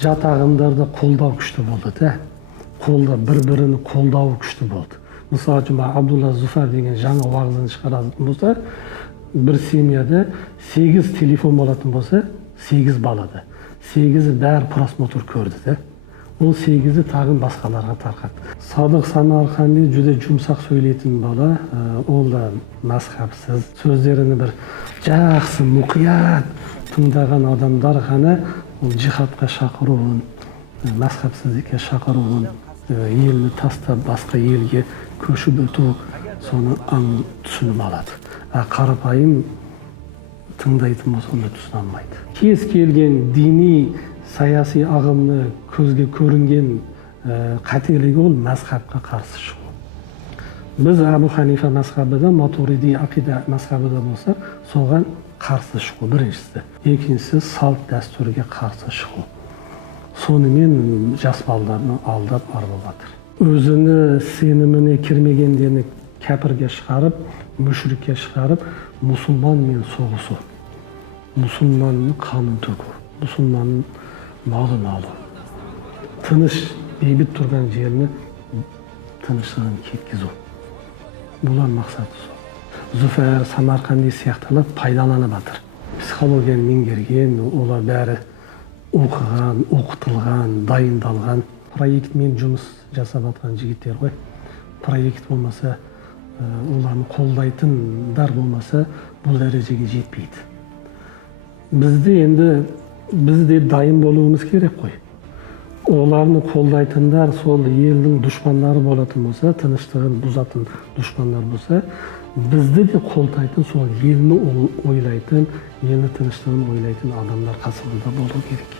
жатағындарда қолдау күшті болды да. Қолда бір-бірін қолдауы күшті болды. Мысалы үшін Абдулла Зуфар деген жаңа уағызын шығаратын болса, бір семьяда 8 телефон болатын болса, 8 балада. 8-і бәрі просмотр көрді да. Ол 8-і тағын басқаларға тарқады. Садық Самарқанди жүде жұмсақ сөйлейтін бала, ол да мазхабсыз, сөздерін бір жақсы мұқият тыңдаған адамдар ғана ол жихадқа шақыруын, мазхабсыздыққа шақыруын, елді тастап басқа елге көшіп өту, соны түсініп алады. Қарапайым тыңдайтын болса оны түсіне алмайды. Кез келген дини саяси ағымны көзге көрінген қателігі ол мазхабқа қарсы шығу. Біз Абу Ханифа мазхабыда, Матуриди ақида мазхабыда болса, соған қарсы шығу біріншісі. Екіншісі салт дәстүрге қарсы шығу. Сонымен жас балаларны алдап арбап жатыр. Өзіні сеніміне кірмегендерді кәпірге шығарып, мүшрикке шығарып, мұсылманмен соғысу. Мұсылманның қанын төгу, мұсылманның малын алу. Тыныш, бейбіт тұрған жеріне тыныштығын кеткізу. Бұлар мақсаты сол. Зуфар, Самарқанди сияқтылар пайдаланып жатыр. Психологияны меңгерген, олар бәрі оқыған, оқытылған, дайындалған. Проектмен жұмыс жасап жатқан жігіттер ғой. Проект болмаса, оларын қолдайтындар болмаса, бұл дәрежеге жетпейді. Бізде дайын болуымыз керек қой. Оларны қолдайтындар сол елдің дұшпандары болатын болса, тыныштығын бұзатын дұшпандар болса, бізді де қолдайтын сол елні ойлайтын, елні тыныштығын ойлайтын адамдар қасымызда болу керек.